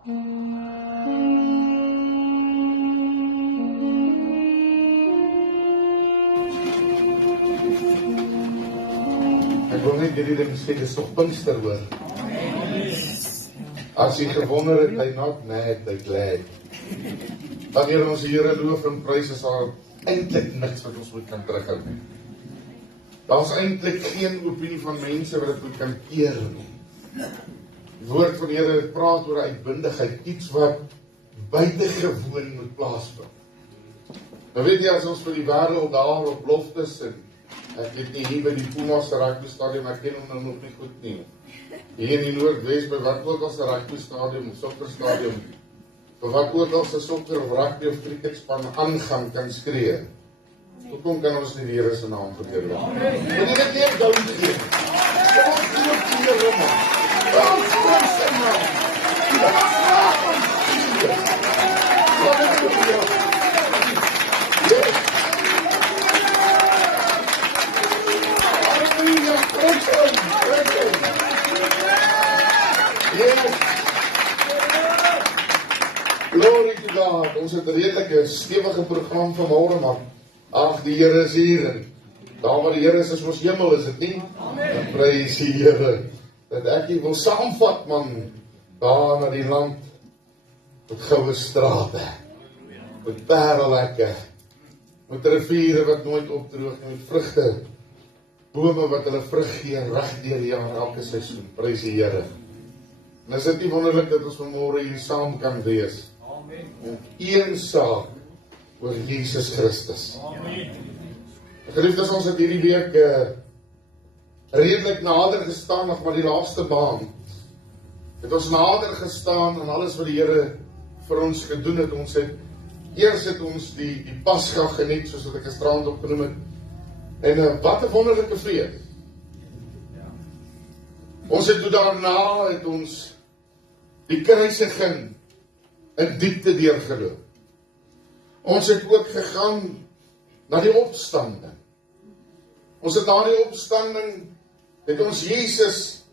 Ek wil net hierdie ding sê, dis toch Pinkster hoor. As jy gewonder het, hy not mad, hy glad. Wanneer ons die Here loof en prys, is daar eintlik niks wat ons moet kan terughou nie. Daar is eintlik geen opinie van mense wat dit moet kan keer nie. Die woord van die Here praat oor uitbundigheid, iets wat buitengewoon moet plaasvind. Nou weet jy, as ons vir die wêreld daar op beloftes en ek weet nie, hier by die Pumas rugby stadium, ek ken hom nou nog nie goed nie. Hier in die Noordwes, by wat ook as 'n rugby stadium, of soccer stadium, vir wat ook as 'n soccer of rugby of cricketspan aangaan kan skree. Hoekom kan ons nie die Here se naam verheerlik? Want jy het nie dood gegee. Kom ons doen op die Here, man. Ons prys sy naam. Dit is raak van Jesus. Halleluja. Yes. Halleluja. Prys hom. Prys hom. Yes. Glory to God. Ons het 'n redelike stewige program vanmôre, maar ag, die Here is hier en daar waar die Here is ons hemel, is dit nie? Amen. Prys die Here. Dat ek wil saamvat, man, daar na die land met goue strate, met parelhekke, met riviere wat nooit opdroog, met vrugte, bome wat hulle vrug gee reg deur die jaar, elke seisoen. Prys die Here. En is dit nie wonderlik dat ons vanmôre hier saam kan wees? Amen. Met een saak oor Jesus Christus. Amen. Geliefdes, ons het hierdie week redelik nader gestaan, nog maar die laaste maand. Het ons nader gestaan aan alles wat die Here vir ons gedoen het. Eers het ons die Pasga geniet, soos wat ek gisterand opgenoem het. En wat 'n wonderlike fees. Ons het toe daarna het ons die kruisiging in diepte deurgeloop. Ons het ook gegaan na die opstanding. Ons het na die opstanding, het ons Jesus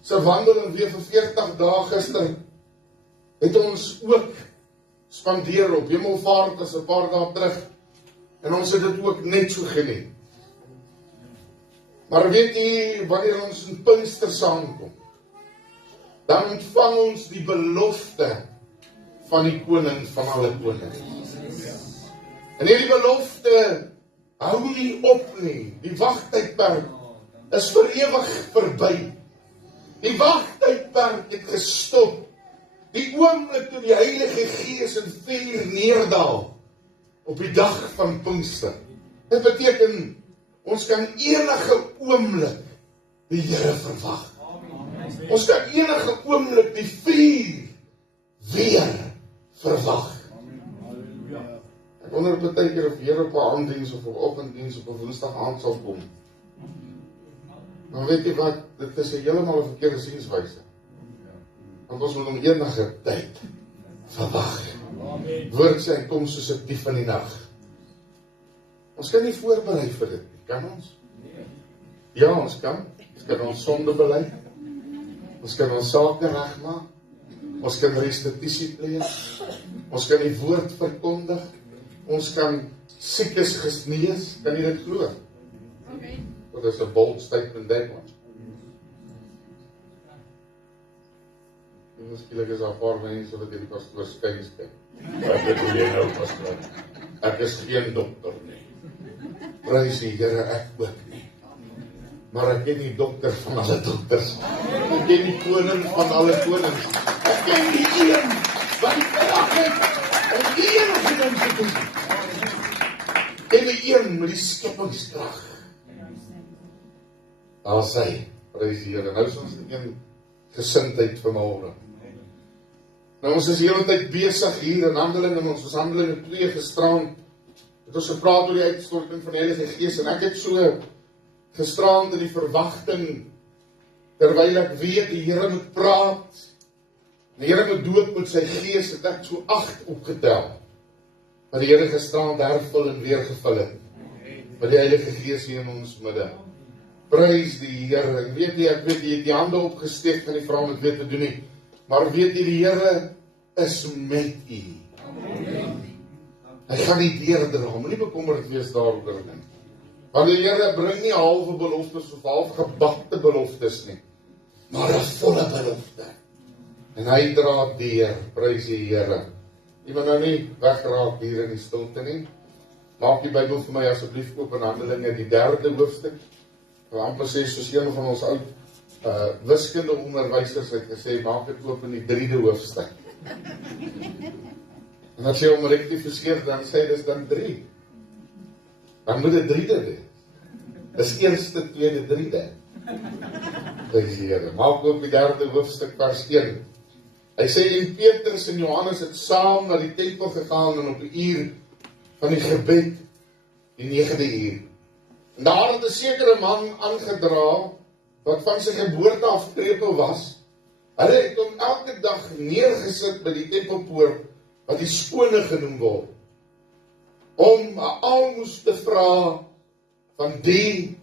se wandeling weer vir 40 dae gister, het ons ook spandeer op Hemelvaart as 'n paar dae terug, en ons het dit ook net so geniet. Maar weet jy, wanneer ons in Pinkster saamkom, dan ontvang ons die belofte van die koning van alle konings. En hierdie belofte hou nie op nie. Die wagtydperk is vir ewig verby. Die wagtydperk het gestop. Die oomblik toe die Heilige Gees in vuur neerdal op die dag van Pinkster. Dit beteken ons kan enige oomblik die Here verwag. Ons kan enige oomblik die vuur weer verwag. Ek wonder baie keer of die Here op 'n aanddiens of op 'n oggenddiens op 'n Woensdag aand sal kom. Maar weet jy wat, dit is 'n heeltemal 'n verkeerde sienswyse. Want ons moet hom enige tyd verwag. Woord sê hy kom soos 'n dief in die nag. Ons kan nie voorberei vir dit nie, kan ons? Ja, ons kan. Ons kan ons sonde bely. Ons kan ons sake regmaak. Ons kan restituisie pleeg. Ons kan die woord verkondig. Ons kan siekes genees. Kan jy dit glo? Amen. Dat is 'n bold statement, that one. Miskien is daar 'n paar mense wat hierdie pastoor skuins kyk. Wat het jy nou, pastoor? Ek is geen dokter nie. Prys die Here, ek ook nie. Maar ek ken die dokter van alle dokters. Ek ken die koning van alle konings. Ek ken die een wat die krag het om enige ding te doen. Ek ken die een met die skeppingskrag. Daar sê, prys die Here. Nou is ons in een gesindheid vanmôre. Nou ons is die hele tyd besig hier in Handelinge, en ons was Handelinge 2 gisterand. Het ons gepraat oor die uitstorting van die Heilige Gees, en ek het so gisterand in die verwagting, terwyl ek weet die Here moet praat, die Here moet doop met sy Gees, het ek so 8 opgetel, wat die Here gisterand hervul en weer gevul het, met die Heilige Gees hier in ons midde. Prys die Here. En weet jy, ek weet jy het die hande opgesteek, en die vrou met weet te doen nie, maar weet jy, die Here is met u. Hy gaan die deurdra, moenie bekommerd wees daaroor nie. Want die Here bring nie halwe beloftes of half gebakte beloftes nie, maar 'n volle belofte. En hy dra deur, prys die Here. Jy moet nou nie wegraak hier in die stilte nie. Maak die Bybel vir my asseblief oop in Handelinge, die 3de hoofstuk. Ek wil amper sê, soos een van ons oud wiskunde onderwysers het gesê, maak dit oop in die 3de hoofstuk. En as jy hom rectificeer, dan sê dis dan 3. Dan moet dit 3de wees. Dis 1ste, 2de, 3de. Prys die Here. Maak oop die 3de hoofstuk vers 1. Hy sê, en Petrus en Johannes het saam na die tempel gegaan en op die uur van die gebed, die 9de uur. En daar het 'n sekere man aangedra, wat van sy geboorte af krepeel was. Hulle het hom elke dag neergesit by die tempelpoort, wat die skone genoem word, om 'n almoes te vra van die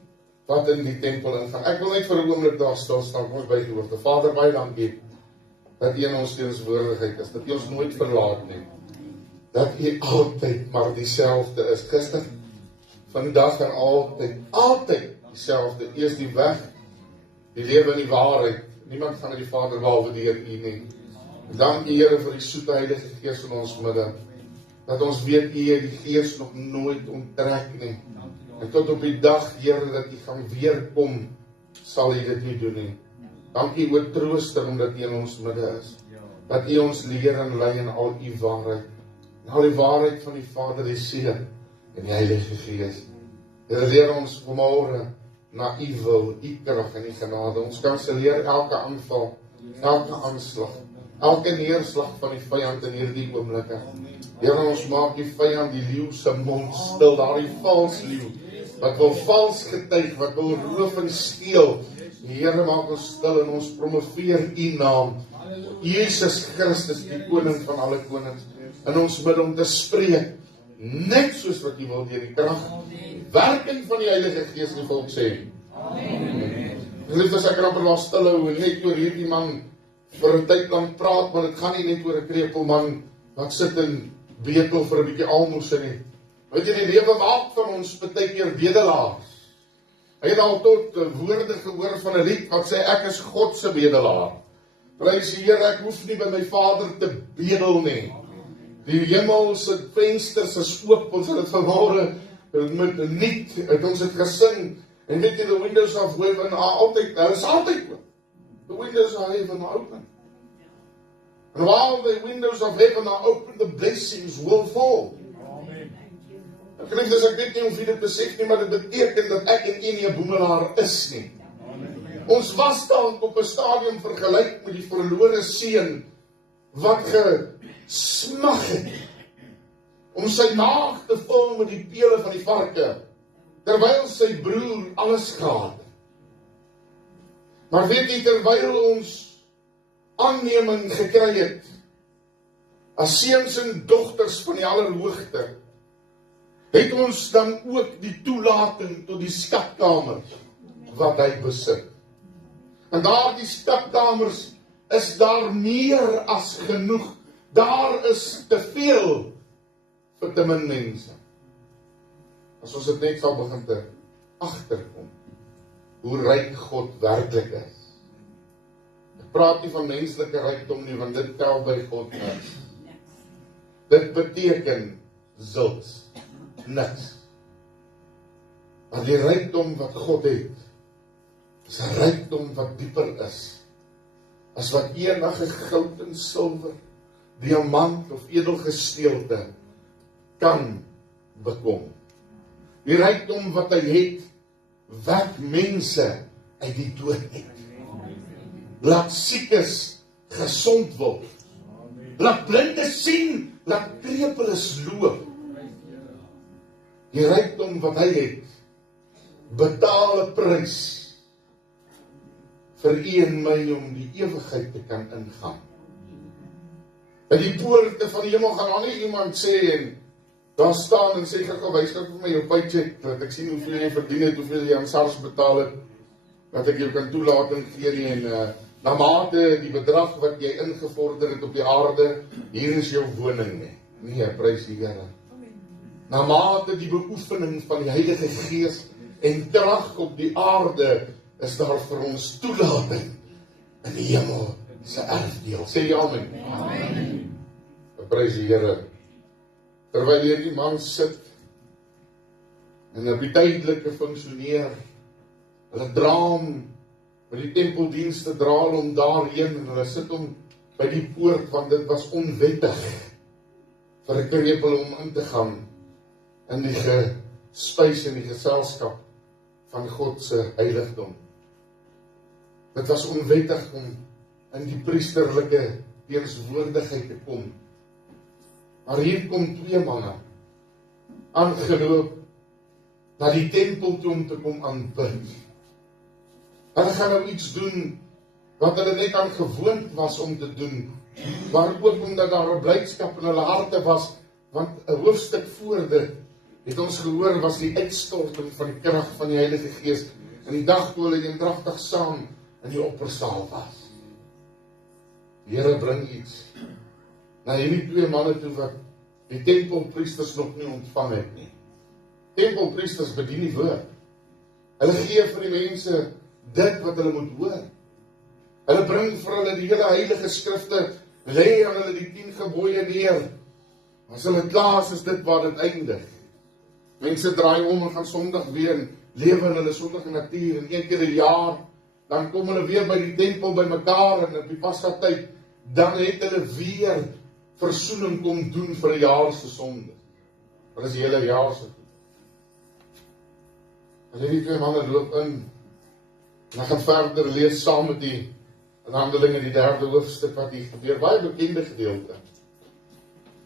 wat in die tempel ingaan. Ek wil net vir 'n oomblik daar stil staan, kom ons bygehoorde. Vader, baie dankie dat U in ons teenwoordigheid is, dat U ons nooit verlaat nie, dat U altyd maar dieselfde is, gister, vandag en altyd dieselfde. U is die weg, die lewe en die waarheid. Niemand gaan na die Vader behalwe deur U nie. En dankie Here vir die soete Heilige Gees in ons midde, dat ons weet U het die Gees nog nooit onttrek nie. En tot op die dag, Here, dat U gaan weerkom, sal U dit nie doen nie. Dankie oor trooster, omdat U in ons midde is. Dat U ons leer en lei in al U waarheid. En al die waarheid van die Vader, die Seun en die Heilige Gees. Here, leer ons vanmôre na U wil, U krag en U genade. Ons kanselleer elke aanval, elke aanslag, elke neerslag van die vyand in hierdie oomblikke. Here, ons maak die vyand, die leeu se mond stil, daardie vals leeu, wat wil vals getuig, wat wil roof en steel. Here, maak ons stil en ons promoveer U naam. Jesus Christus, die koning van alle konings, in ons midde om te spreek, net soos wat U wil deur die krag, werking van die Heilige Gees, die volk sê. Amen. Geliefdes, ek kan amper daar stil hou en net oor hierdie man vir 'n tyd lang praat, maar dit gaan nie net oor 'n krepelman wat sit en betel vir 'n bietjie almoes nie. Weet jy, die lewe maak van ons baie keer bedelaars. Hy het al tot woorde gehoor van 'n lied wat sê, ek is God se bedelaar. Prys die Here, ek hoef nie by my Vader te bedel nie. Die hemel se vensters is oop, ons het dit vanmôre met 'n lied, ons het gesing, en weet jy, the windows of heaven are altyd, hulle is altyd oop. The windows of heaven are open. And while the windows of heaven are open, the blessings will fall. Ek dink dis ek weet nie of jy dit besef nie, maar dit beteken dat ek en U nie 'n boemelaar is nie. Ons was dan op 'n stadium vergelyk met die verlore seun wat gesmag het om sy maag te vul met die pele van die varke, terwyl sy broer alles gehad het. Maar weet jy, terwyl ons aanneming gekry het as seuns en dogters van die Allerhoogste, het ons dan ook die toelating tot die skatkamers wat hy besit. En daar die skatkamers is daar meer as genoeg. Daar is te veel vir te min mense. As ons dit net sal begin te agterkom, hoe ryk God werklik is. Ek praat nie van menslike rykdom nie, want dit tel by God niks. Dit beteken zulks, niks. Maar die rykdom wat God het, is 'n rykdom wat dieper is, as wat enige goud en silwer, diamant of edelgesteelde kan bekom. Die rykdom wat hy het, wek mense uit die dood uit. Laat siekes gesond word. Laat blindes sien, laat krepeles loop. Die rykdom wat hy het, betaal 'n prys vir U en my om die ewigheid te kan ingaan. By die poorte van die hemel gaan daar nie iemand sê en daar staan en sê, gou wys vir my jou paycheck, dat ek sien hoeveel jy verdien het, hoeveel jy aan SARS betaal het, dat ek jou kan toelating gee nie, en na mate die bedrag wat jy ingevorder het op die aarde, hier is jou woning nie. Nee, prys die Here. Na mate die beoefening van die Heilige Gees en krag op die aarde, is daar vir ons toelating in die hemel se erfdeel. Sê jy amen? Amen. Prys die Here. Terwyl hierdie man sit en op die tydelike funksioneer, hulle dra hom met die tempeldienste dra hom daarheen en hulle sit hom by die poort, want dit was onwettig vir 'n krepel om in te gaan in die gespuis en die geselskap van God se heiligdom. Dit was onwettig om in die priesterlike teenswoordigheid te kom. Maar hier kom 2 manne aangeloop na die tempel toe om te kom aanbid. Hulle gaan nou iets doen wat hulle net aan gewoond was om te doen, maar ook omdat daar 'n blydskap in hulle harte was, want 'n hoofstuk voor dit het ons gehoor was die uitstorting van die krag van die Heilige Gees in die dag toe hulle eendragtig saam in die oppersaal was. Die Here bring iets na hierdie 2 manne toe wat die tempelpriesters nog nie ontvang het nie. Tempelpriesters bedien die woord. Hulle gee vir die mense dit wat hulle moet hoor. Hulle bring vir hulle die hele heilige skrifte, lê aan hulle die 10 gebooie neer. As hulle klaar is dit waar dit eindig. Mense draai om en gaan Sondag weer en lewe in hulle sondige natuur en 1 keer 'n jaar, dan kom hulle weer by die tempel by mekaar en op die Paskatyd, dan het hulle weer versoening kom doen vir 'n jaar se sonde. Wat is die hele jaar se? En hierdie 2 manne loop in en gaan verder lees saam met die Handelinge, die 3de hoofstuk wat hier gebeur, baie bekende gedeelte.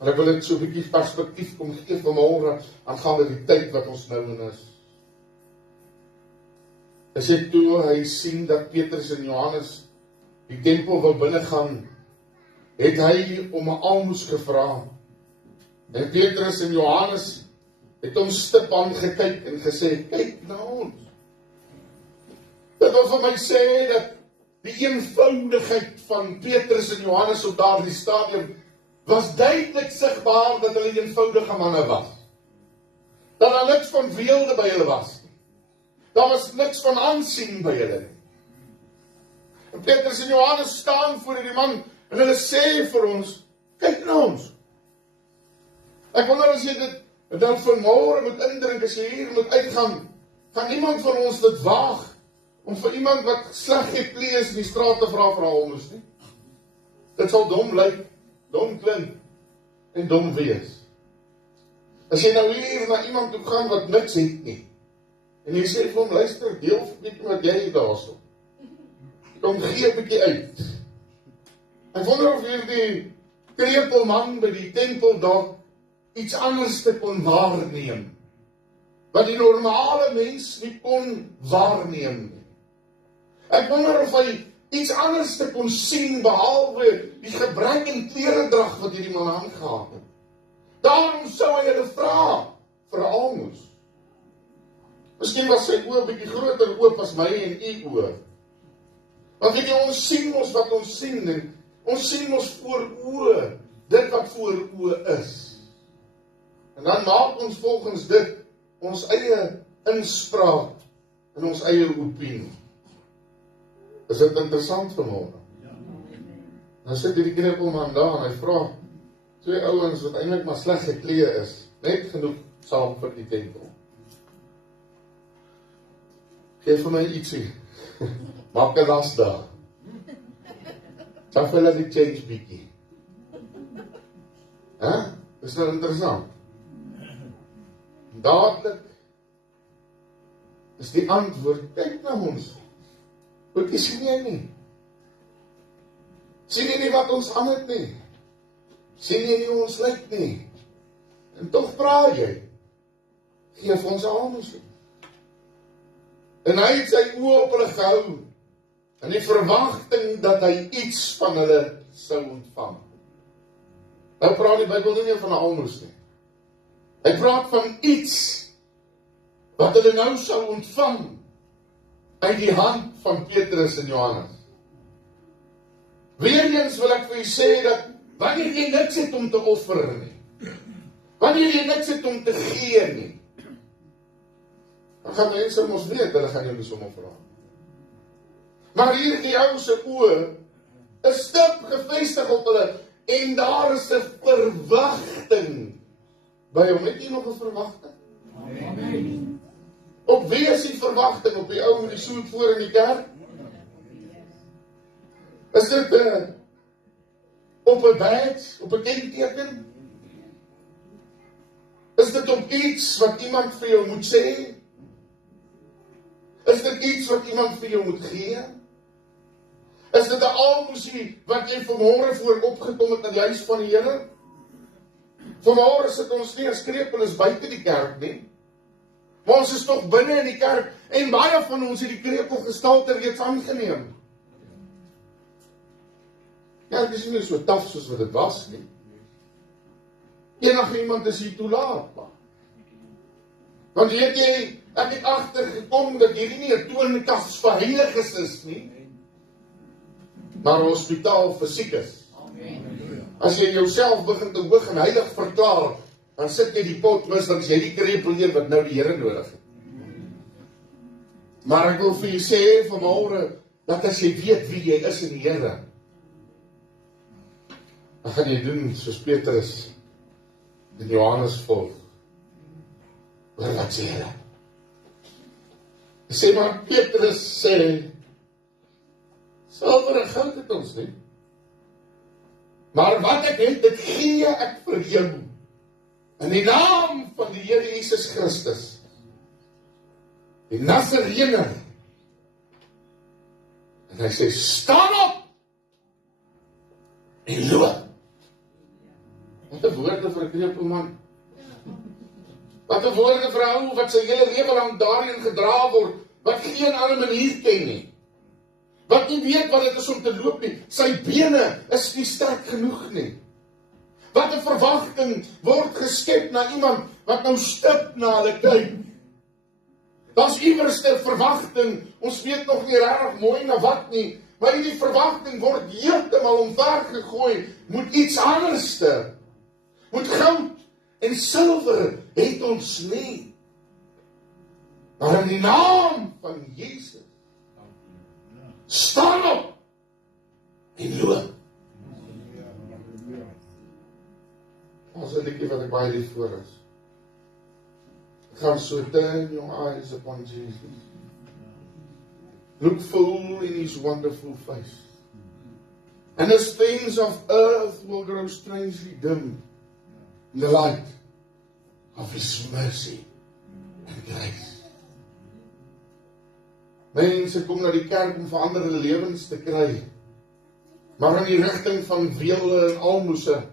En ek wil dit so 'n bietjie perspektief kom gee vanmôre aangaande die tyd wat ons nou in is. Hy sê toe hy sien dat Petrus en Johannes die tempel wil binnegaan, het hy om 'n almoes gevra. En Petrus en Johannes het hom stip aangekyk en gesê, kyk na ons. Dit wil vir my sê dat die eenvoudigheid van Petrus en Johannes op daardie stadium was duidelik sigbaar dat hulle eenvoudige manne was. Dat daar niks van weelde by hulle was. Daar was niks van aansien by hulle. En Petrus en Johannes staan voor die man en hulle sê vir ons, kyk na ons. Ek wonder as jy dit dan vanmôre moet indrink, as jy hier moet uitgaan, gaan iemand van ons dit waag om vir iemand wat sleg gepleeg is in die straat te vra vir almoes nie? Dit sal dom lyk, dom klink en dom wees. As jy nou hier na iemand toe gaan wat niks het nie, en jy sê vir hom, luister, deel vir bietjie wat jy het daarso. Kom gee 'n bietjie uit. Ek wonder of hierdie krepelman by die tempel dalk iets anders te kon waarneem, wat die normale mens nie kon waarneem nie. Ek wonder of hy iets anders te kon sien, behalwe die gebrek en kleredrag wat hierdie man aangehad het. Daarom sou hy hulle vra vir 'n almoes. Miskien was sy oë 'n bietjie groter oop as my en u oë. Want weet jy, ons sien ons wat ons sien, en ons sien ons voor oë, dit wat voor oë is. En dan maak ons volgens dit ons eie inspraak en ons eie opinie. Is dit interessant vanmôre? Nou sit hierdie krepelman daar en hy vra 2 ouens wat eintlik maar sleg geklee is, net genoeg saam vir die tempel. Geef vir my ietsie. Maak 'n las daar. Sal hulle die change bietjie. Is nou interessant. Dadelik is die antwoord, kyk na ons. Wat sien jy nie? Sien jy nie wat ons aan het nie? Sien jy nie hoe ons lyk nie? En tog vra jy, geef ons almoes. En hy het sy oë op hulle gehou, in die verwagting dat hy iets van hulle sou ontvang. Nou praat die Bybel nie meer van 'n almoes nie. Hy praat van iets wat hulle nou sou ontvang uit die hand van Petrus en Johannes. Weereens wil ek vir jy sê dat wanneer jy niks het om te offer nie, wanneer jy niks het om te gee nie, dan gaan mense mos weet, hulle gaan jou nie sommer vra. Maar hier die ou se oë is stip gevestig op hulle, en daar is 'n verwagting by hom. Het jy nog 'n verwagting? Amen. Op wie is die verwagting? Op die ou met die soet voor in die kerk? Is dit op 'n badge, op 'n kenteken? Is dit op iets wat iemand vir jou moet sê? Is dit iets wat iemand vir jou moet gee? Is dit 'n almoesie wat jy vanmôre voor opgekom het in die huis van die Here? Vanmôre sit ons nie as krepeles buite die kerk nie, maar ons is tog binne in die kerk, en baie van ons het die krepelgestalte reeds aangeneem. Ja, dit is nie so taf soos wat dit was nie. Enige iemand is hier toelaatbaar. Want weet jy, ek het agtergekom dat hierdie nie 'n toonkas vir heiliges is nie, maar 'n hospitaal vir siekes. As jy jouself begin te hoog en heilig verklaar, dan sit jy die pot mis, dan is jy die krepelheer wat nou die Here nodig het. Maar ek wil vir jy sê vanmôre, dat as jy weet wie jy is in die Here, dan gaan jy doen soos Petrus en Johannes volg. Hoor wat sê hulle? Sê maar, Petrus sê, silwer en goud het ons nie, maar wat ek het, dit gee ek vir jou, in die naam van die Here Jesus Christus, die Nasareëner. En hy sê, staan op en loop. Wat 'n woorde vir 'n krepelman. Wat 'n woorde vir 'n ou wat sy hele lewe lank daarin gedra word, wat geen ander manier ken nie. Wat nie weet wat dit is om te loop nie. Sy bene is nie sterk genoeg nie. Wat 'n verwagting word geskep na iemand wat nou stip na hulle kyk. Daar's iewers 'n verwagting, ons weet nog nie regtig mooi na wat nie, maar hierdie verwagting word heeltemal omvergegooi moet iets anderste. Moet goud en silwer het ons nie. Maar in die naam van Jesus, staan op en loop. Ons het 'n liedjie wat ek baie lief voor is. Gaan so, turn your eyes upon Jesus. Look full in his wonderful face. And as things of earth will grow strangely dim in the light of his mercy and grace. Mense kom na die kerk om verander hulle lewens te kry, maar in die rigting van weelde en almoese,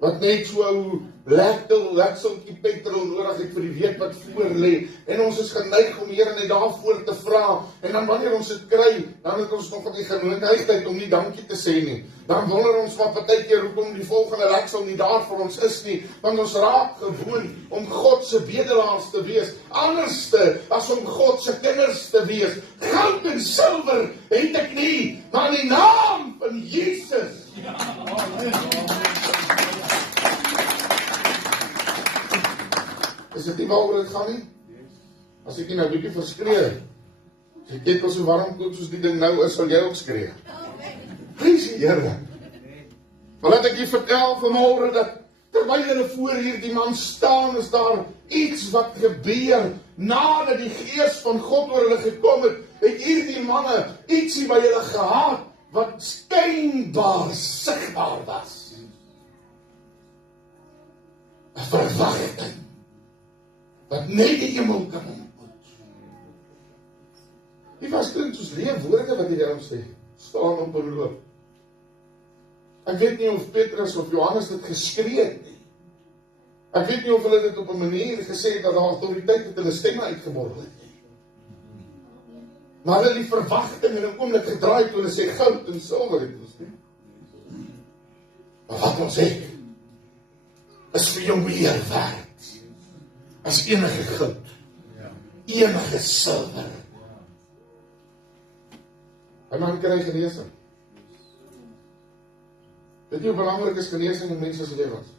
wat net so ou lekseltjie petrol nodig het vir die week wat voor lê, en ons is geneig om Here net daarvoor te vra, en dan wanneer ons dit kry, dan het ons nog op die geneigtheid om nie dankie te sê nie. Dan wonder ons maar partykeer hoekom die volgende leksel nie daar vir ons is nie, want ons raak gewoon om God se bedelaars te wees, anderste as om God se kinders te wees. Goud en silwer het ek nie, maar in die naam van Jesus. Is dit nie waaroor dit gaan nie? As ek nie nou 'n bietjie verskree, as ek net so warm kook soos die ding nou is, sal jy ook skree. Prys die Here. Maar laat ek jy vertel vanmôre dat terwyl hulle voor hierdie man staan, is daar iets wat gebeur nadat die Gees van God oor hulle gekom het. Het hierdie manne ietsie by hulle gehad wat skynbaar sigbaar was. 'n Verwagting wat net die hemel kan ontmoet. Die was klink soos leefwoorde wat die Here sê, staan op en loop. Ek weet nie of Petrus of Johannes dit geskree het nie. Ek weet nie of hulle dit op 'n manier gesê het dat daar autoriteit met hulle stemme uitgeborrel het nie. Maar hulle die verwagting in 'n oomblik gedraai toe hulle sê goud en silwer het ons nie. Maar wat ons het, is vir jou meer werd as enige goud, enige silwer. En dan kry jy genesing. Weet jy hoe belangrik is genesing in mense se lewens?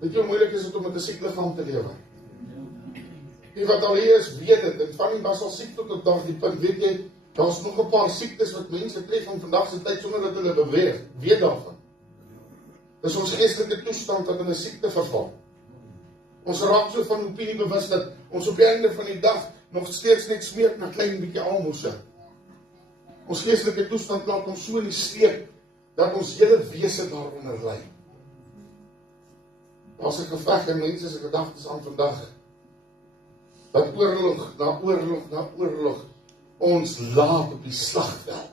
Weet jy hoe moeilik is dit om met 'n siek liggaam te lewe? Die wat al hier is, weet dit, en van die was al siek tot op daardie punt, weet jy, daar's nog 'n paar siektes wat mense tref van vandag se tyd sonder dat hulle weet daarvan. Dis ons geestelike toestand wat in 'n siekte verval. Ons raak so van opinie bewus dat ons op die einde van die dag nog steeds net smeek na klein bietjie almoese. Ons geestelike toestand laat ons so in die steek dat ons hele wese daaronder lê. Daar's 'n geveg in mense se gedagtes aan vandag. Dat oorlog na oorlog na oorlog ons laat op die slagveld.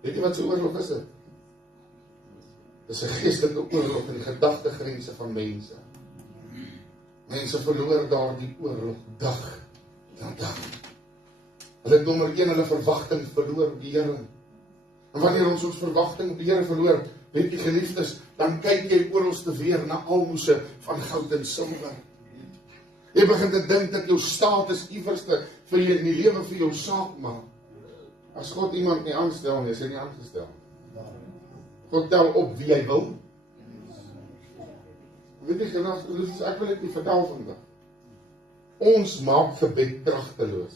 Weet jy wat so oorlog is dit? Dis 'n geestelike oorlog in die gedagtegrense van mense. Mense verloor daardie oorlog dag na dag. Hulle het nommer 1 hulle verwagting verloor op die Here. En wanneer ons verwagting op die Here verloor, weet jy geliefdes, dan kyk jy oralste weer na almoses van goud en silwer. Jy begin te dink dat jou status iewerste vir jou in die lewe vir jou saak maak. As God iemand nie aanstel nie, is hy nie aangestel. God tel op wie hy wil. Weet jy genoeg, ek wil dit nie vertel vandag. Ons maak gebed kragteloos.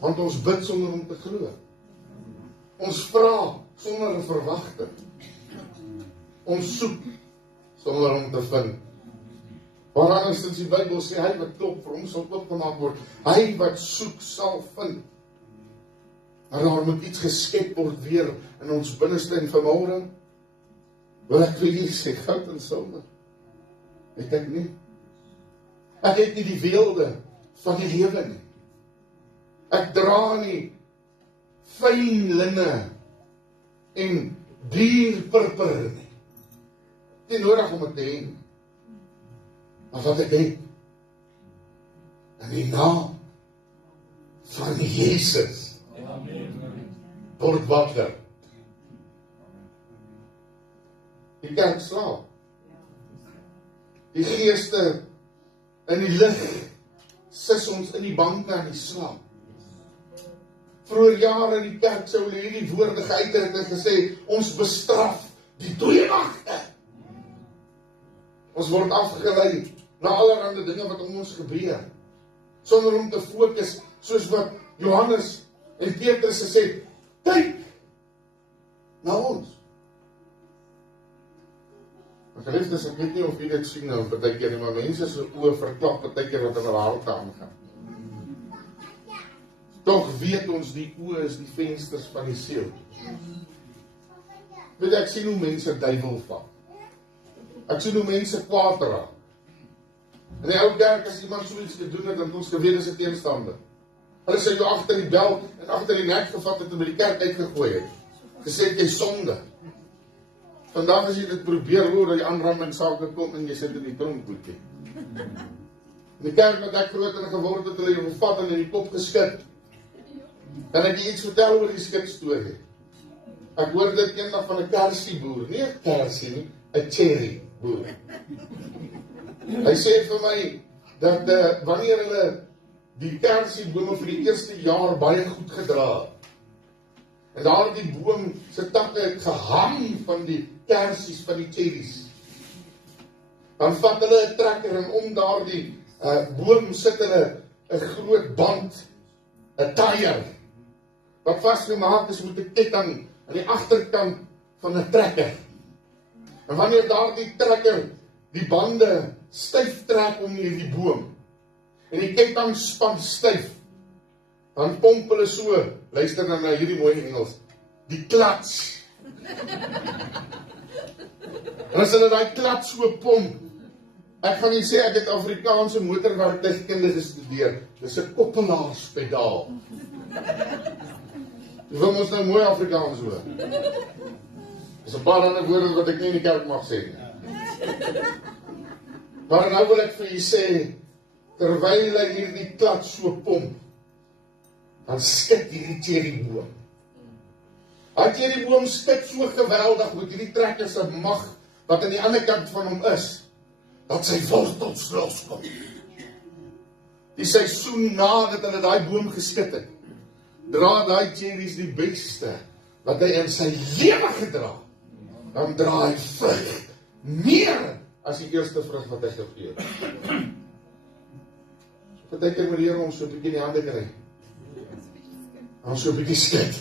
Want ons bid sonder om te glo. Ons vra sonder 'n verwagting. Ons soek sonder om te vind. Maar andersins die Bybel sê, hy wat klop vir hom sal oopgemaak word. Hy wat soek sal vind. Maar daar moet iets geskep word weer in ons binneste en vanmôre. Wil ek vir julle sê, goud en silwer. Het ek nie. Ek het nie die weelde van die lewe nie. Ek dra nie fyn linne en duur purper nie. Nie nodig om dit te hê. Maar wat ek het, in die naam van Jesus, word wakker. Die kerk slaap. Die geeste in die lig sis ons in die banke aan die slaap. Vroeger jare in die kerk sou hulle hierdie woorde geuiter het en gesê, ons bestraf die dooiemagte. Ons word afgelei na allerhande dinge wat om ons gebeur. Sonder om te fokus, soos wat Johannes en Petrus gesê, kyk na ons. Maar geliefdes, ek weet nie of jy dit sien nou, partykeer nie, maar mense se oë verklap partykeer wat in hulle harte aangaan. Tog weet ons die oë is die vensters van die siel. Weet ek sien hoe mense duiwel vat. Ek sien hoe mense kwaad raak. In die ou kerk as iemand so iets gedoen het, dan ons geweet is 'n teenstander. Hulle sê jou agter die bel en agter die nek gevat het en by die kerk uitgegooi het. Gesê jy sonde. Vandag as jy dit probeer hoor dat die aanranding sake kom en jy sit in die tronkboetie. In die kerk wat ek groot en geword het, hulle jou gevat en in die kop geskit. Kan ek iets vertel oor die skitstorie? Ek hoor dit eendag van 'n kersieboer, nie 'n kersie nie, 'n cherry boer. Hy sê vir my dat wanneer hulle die kersiebome vir die eerste jaar baie goed gedra het, en daar die boom se takke het gehang van die kersies van die cherries, dan vat hulle 'n trekker en om daardie boom sit hulle 'n groot band, 'n tyre, wat vasgemaak is met 'n ketting aan die agterkant van 'n trekker. En wanneer daardie trekker die bande styf trek om hierdie boom, en die ketting span styf, dan pomp hulle so, luister nou na hierdie mooi Engels, die klats. En as hulle daai klats so pomp, ek gaan nie sê ek het Afrikaanse motorwerktuigkunde gestudeer, dis 'n koppelaarspedaal. Dis wil ons nou mooi Afrikaans hoor. Dis 'n paar ander woorde wat ek nie in die kerk mag sê nie. Maar nou wil ek vir julle sê, terwyl hy hierdie klats so pomp, dan skit hierdie cherryboom. Hy cherryboom skit so geweldig met hierdie trekker se mag wat aan die ander kant van hom is, dat sy wortels loskom. Die seisoen nadat hulle daai boom geskit het, dra daai cherries die beste wat hy in sy lewe gedra, dan dra hy vrug meer as die eerste vrug wat hy gegee het. Partykeer moet die Here ons so 'n bietjie in die hande kry. Ons so 'n bietjie skud.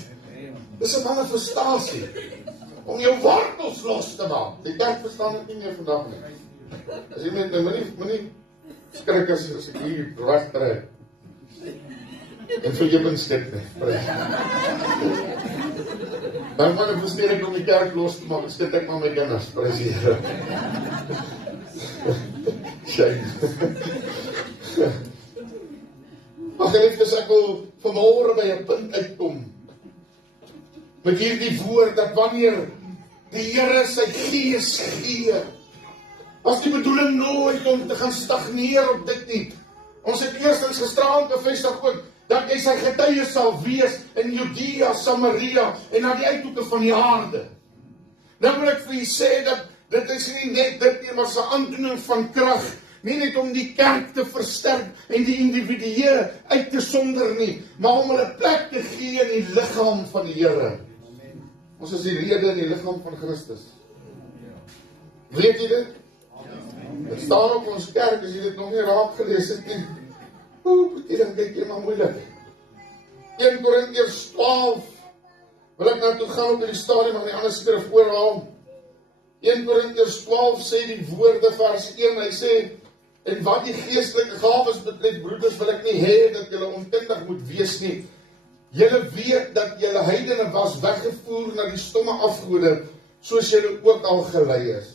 Dis 'n manifestasie om jou wortels los te maak. Die kerk verstaan dit nie meer vandag nie. As jy met moenie skrik as ek hier wegtrek. En vir jou bin skud nie. Dan manifesteer ek om die kerk los te maak, en skud ek maar my kinders, prys die Here. Shame. Maar geliefdes, ek wil vanmôre by 'n punt uitkom met hierdie woord dat wanneer die Here sy gees gee, was die bedoeling nooit om te gaan stagneer op dit nie. Ons het eerstens gisteraan bevestig ook dat jy sy getuie sal wees in Judea, Samaria en aan die uithoeke van die aarde. Nou wil ek vir u sê dat dit is nie net dit nie, maar 'n aandoening van krag. Nie net om die kerk te versterk en die individue uit te sonder nie, maar om hulle plek te gee in die liggaam van die Here. Ons is die lede in die liggaam van Christus. Weet jy dit? Dit staan op ons kerk, as jy dit nog nie raak gelees het nie. Dit is kyk jy maar moeilik. 1 Korintiërs 12, wil ek nou toe gaan op die stadium van die ander skrif oorhaal. 1 Korintiërs 12 sê die woorde vers 1, hy sê, en wat die geestelike gawes betref, broeders, wil ek nie hê dat julle onkundig moet wees nie. Julle weet dat julle heidene was weggevoer na die stomme afgode, soos julle ook al gelei is.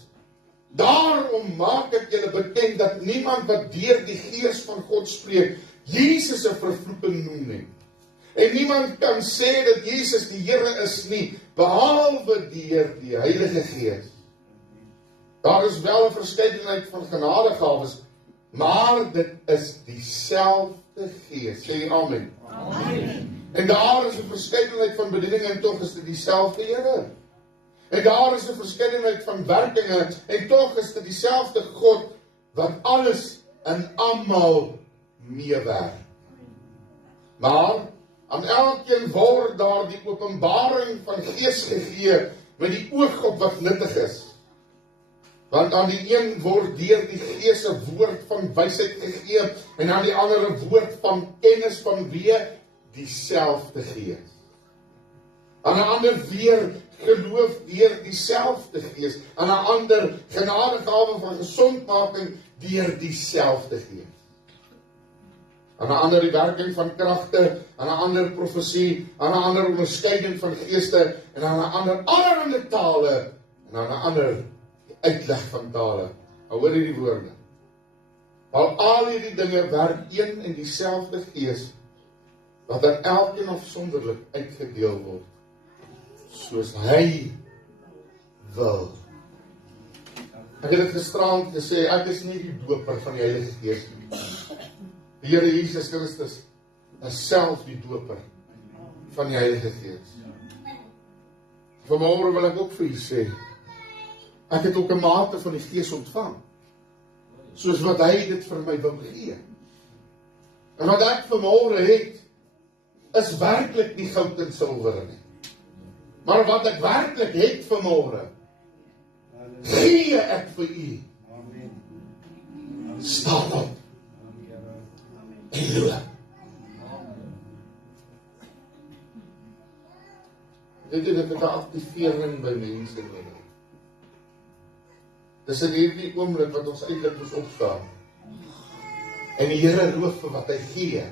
Daarom maak ek julle bekend dat niemand wat deur die Gees van God spreek, Jesus 'n vervloeking noem nie. En niemand kan sê dat Jesus die Here is nie, behalwe deur die Heilige Gees. Daar is wel 'n verskeidenheid van genadegawes, maar dit is dieselfde Gees. Sê amen. Amen. En daar is 'n verskeidenheid van bedieninge en tog is dit dieselfde Here. En daar is 'n verskeidenheid van werkinge en tog is dit dieselfde God wat alles in almal meewerk. Maar aan elkeen word daar die openbaring van Gees gegee met die oog op wat nuttig is. Want aan die een word deur die Gees 'n woord van wysheid gegee en aan die ander 'n woord van kennis van wie dieselfde Gees. Aan 'n ander weer geloof deur dieselfde Gees, aan 'n ander genadegawe van gesondmaking deur dieselfde Gees. Aan 'n ander die werking van kragte, aan 'n ander profesie, aan 'n ander onderskeiding van geeste en aan 'n ander allerlei tale en aan 'n ander uitleg van tale. Nou hoor jy die woorde. Al hierdie dinge werk een en dieselfde Gees wat aan elkeen afsonderlik uitgedeel word, soos hy wil. Ek het dit gisterand gesê, ek is nie die doper van die Heilige Gees nie. Die Here Jesus Christus is self die doper van die Heilige Gees. Vanmôre wil ek ook vir u sê, ek het ook 'n mate van die Gees ontvang, soos wat hy dit vir my wil gee. En wat ek vanmôre het, is werklik nie goud en silwer nie. Maar wat ek werklik het vanmôre, gee ek vir u. Staan op en loop. Dit is 'n aktivering by mense nodig. Dis in hierdie oomblik wat ons eintlik moet opstaan. En die Here loof vir wat hy gee.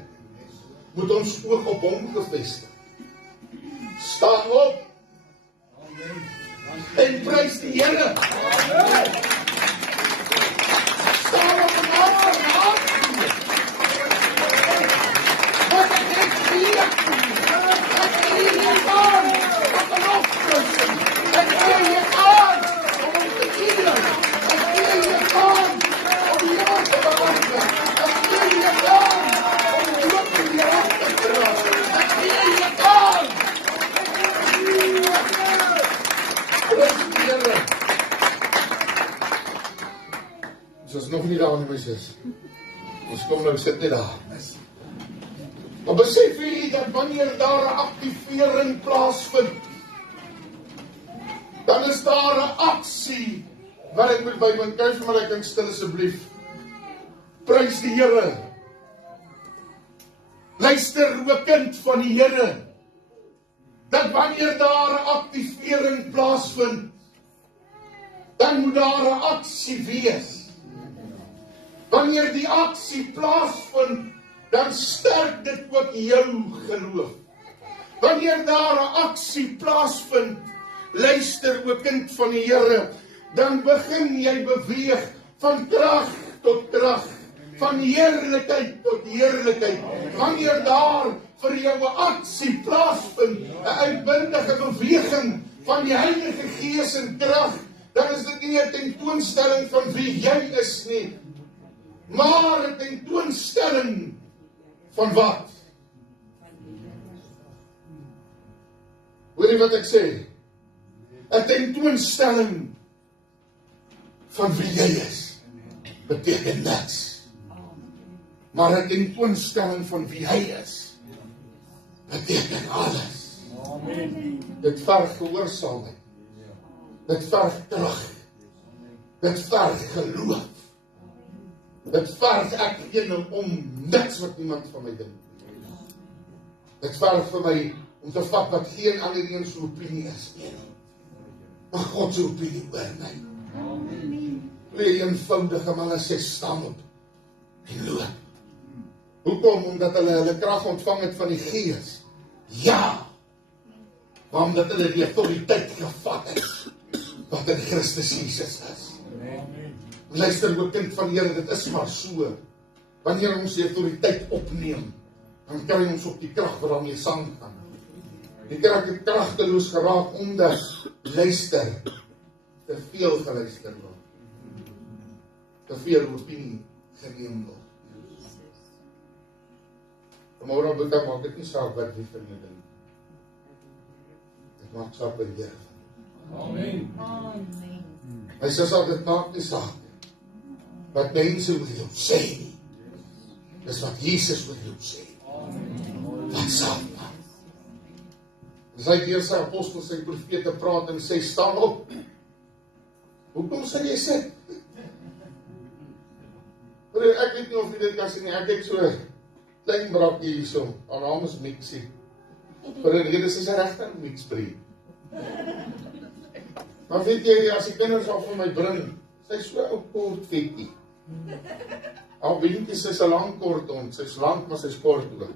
Moet ons oog op hom gefestig. Staan op. En prys die Here. Staan op en aan. Wat ek gee. Ek gee hier aan. Wat 'n oplossing. Ek gee hier aan. Om te gee. Ek gee hier aan. Om die Here te behagen. Ek gee hier aan. Om die Here te behagen. Ek gee hier aan. Ons is nog nie daar nie, my sis. Ons kom nou sit net daar. Maar besef jy dat wanneer daar 'n aktivering plaasvind, Dan is daar 'n aksie. Wat ek moet by my kuif, maar ek kan stil asseblief. Prys die Here. Luister, o kind van die Here, dat wanneer daar 'n aktivering plaasvind, dan moet daar 'n aksie wees. Wanneer die aksie plaasvind, dan sterk dit ook jou geloof. Wanneer daar 'n aksie plaasvind, luister, o kind van die Here, dan begin jy beweeg van krag tot krag, van heerlikheid tot heerlikheid. Wanneer daar vir jou 'n aksie plaasvind, 'n uitbundige beweging van die Heilige Gees en krag, dan is dit nie 'n tentoonstelling van wie jy is nie, maar 'n tentoonstelling van wat? Hoor jy wat ek sê? 'n tentoonstelling van wie jy is, beteken niks. Maar 'n tentoonstelling van wie hy is, beteken alles. Dit verg gehoorsaamheid. Dit verg terug. Dit verg geloof. Dit verg ek ene om niks wat niemand van my dink. Dit verg vir my om te vat wat geen ander een se opinie is nie, maar God se opinie oor my. Twee eenvoudige manne sê staan op en loop. Hoekom? Omdat hulle krag ontvang het van die Gees. Ja, maar omdat hulle die autoriteit gevat het wat in Christus Jesus is. Luister, o kind van die Here, dit is maar so. Wanneer ons die autoriteit opneem, dan kry ons op die krag wat daarmee saamgaan. Die krag het kragteloos geraak omdat, luister, te veel geluister word. Te veel opinie geneem word. Maar op dit maak dit nie saak wat wie van jou dink. Dit maak saak wat die Here van. Amen. Hy sê so, dit maak nie saak wat mense oor jou sê nie. Dis wat Jesus oor jou sê. Wat saak maak. Dis hy deur sy apostels, sy profete praat en sê, staan op. Hoekom sal jy sit? Ek weet nie of jy dit kan sê nie, ek het so klein brakkie hierso, haar naam is Mixie. Vir die rede is sy regter Mixie. Maar weet jy, as die kinders al van my bring, sy is so ou kort vetjie. Al beentjies is 'n lang kort hond, sy is lank, maar sy is kort ook.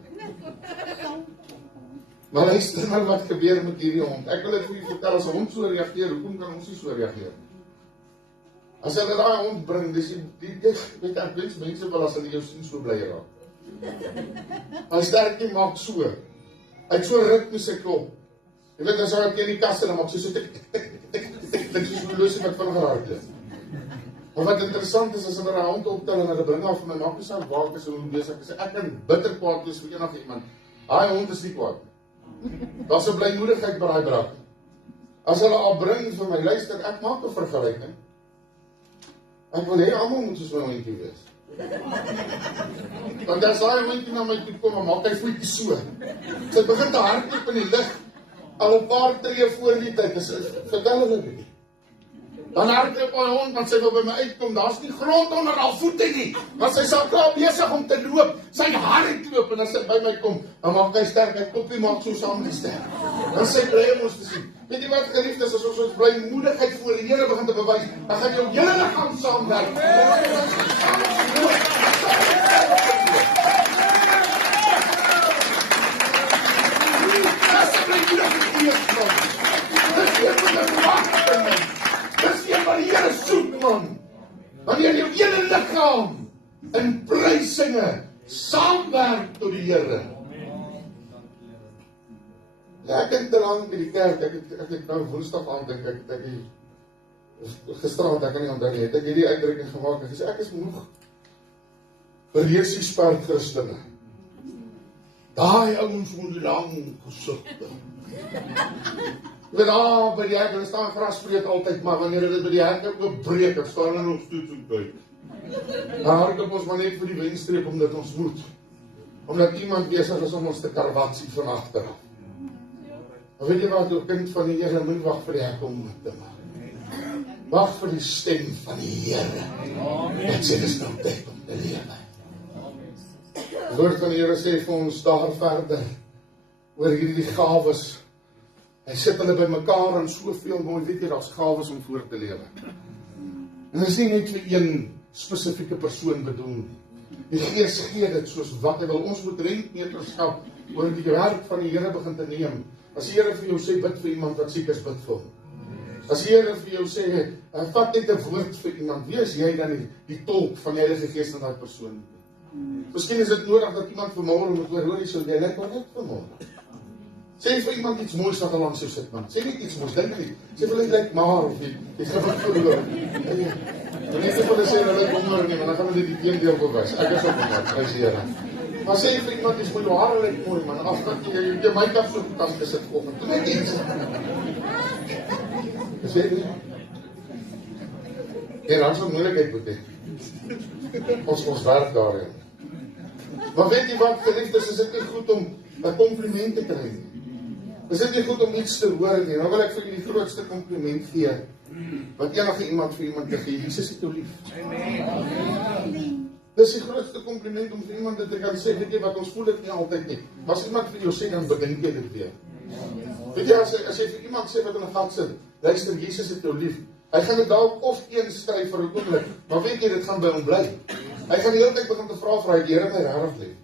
Maar luister nou wat gebeur met hierdie hond. Ek wil dit vir julle vertel, as 'n hond so reageer, hoekom kan ons nie so reageer? As hulle daai hond bring, dis die weet ek wens mense wil as hulle jou sien so bly raak. Hy sterkie maak so. Hy het so ritmies geklop. Jy weet, as hy teen die kas en dan maak sy so tik tik tik tik tik tik soos 'n losie wat van geraak het. Maar wat interessant is, as hulle 'n hond optel en hulle bring af vir my, maak nie saak waar ek is en hoe besig ek is. Ek kan bitter kwaad wees vir enige iemand. Daai hond is nie kwaad. Daar's 'n blymoedigheid by daai brak. As hulle al bring vir my, luister, ek maak 'n vergelyking. Ek wil hê almal moet soos my hondjie wees. Want as daai hondjie na my toe kom, maak hy voetjies so. Sy begin te hardloop in die lug, al 'n paar tree voor die tyd. Vertel hulle dit. Dan hardloop my hond, want sy wil by my uitkom. Daar's nie grond onder haar voete nie. Maar sy is al klaar besig om te loop. Sy hardloop en as sy by my kom, dan maak hy sterk. Hy koppie maak so saam met die sterk. Dan sê bly om ons te sien. Weet jy wat, geliefdes, as ons blymoedigheid voor die Here begin te bewys, dan gaan jou hele liggaam saamwerk. Dis een wat die Here soek, man. Wanneer jou hele liggaam in prysinge saamwerk tot die Here. Ja, ek het te lang by die kerk, ek het nou Woensdag aand, gisterand, ek kan nie onthou nie, het ek hierdie uitdrukking gemaak, en gesê, ek is moeg vir resiesperk Christene. Daai ouens moet lang gesoek. Jy weet, by die hek, hulle staan grasvreet altyd, maar wanneer hulle by die hek oopbreek, dan staan hulle nog stoet en buik. Dan hardloop ons maar net vir die wenstreep, omdat ons moet. Omdat iemand besig is om ons te karwatsie van agteraf. Maar weet jy wat, o kind van die Here, moet wag vir die hek om oop te maak. Wag vir die stem van die Here. Dit sê, dis nou tyd om te lewe. Die woord van die Here sê vir ons daar verder, oor hierdie gawes. Hy sit hulle by mekaar en soveel mooi, weet jy, daar's gawes om voor te lewe. En dit is nie net vir een spesifieke persoon bedoel nie. Die Gees gee dit soos wat hy wil. Ons moet rentmeterskap oor die werk van die Here begin te neem. As die Here vir jou sê, bid vir iemand wat siek is, bid vir hom. As die Here vir jou sê, vat net 'n woord vir iemand, wie is jy dan die tolk van die Heilige Gees aan daai persoon? Miskien is dit nodig dat iemand vanmôre moet hoor, jy sal jy lyk maar net vanmôre. Sê vir iemand iets moois wat al langs jou sit, man. Sê net iets moois, dink nie. Sê vir hulle lyk maar of jy gaan wat verloor. En nie vir hulle sê hulle kom maar nie, want dan gaan hulle die teendeel bewys. Ek is op die prys die Here. Maar sê vir iemand iets mooi, jou hare lyk mooi, man. Afdat jy my kap so kan gesit vanoggend. Doen net iets. Sê dit. En dan so moeilikheid moet hê. Ons werk daarin. Maar weet jy wat, geliefdes, is dit nie goed om 'n kompliment te kry nie. Is dit nie goed om iets te hoor nie? Nou wil ek vir julle die grootste kompliment gee wat enige iemand vir iemand te gee. Jesus het jou lief. Amen. Dis die grootste kompliment om vir iemand te kan sê, weet jy wat, ons voel dit nie altyd nie. Maar as iemand vir jou sê, dan bedink jy dit weer. Weet jy, as jy vir iemand sê wat in 'n gat sit, luister, Jesus het jou lief. Hy gaan dit dalk of eenskryf vir 'n oomblik, maar weet jy, dit gaan by hom bly. Hy gaan die hele tyd begin te vra vir hy die Here my regtig lief.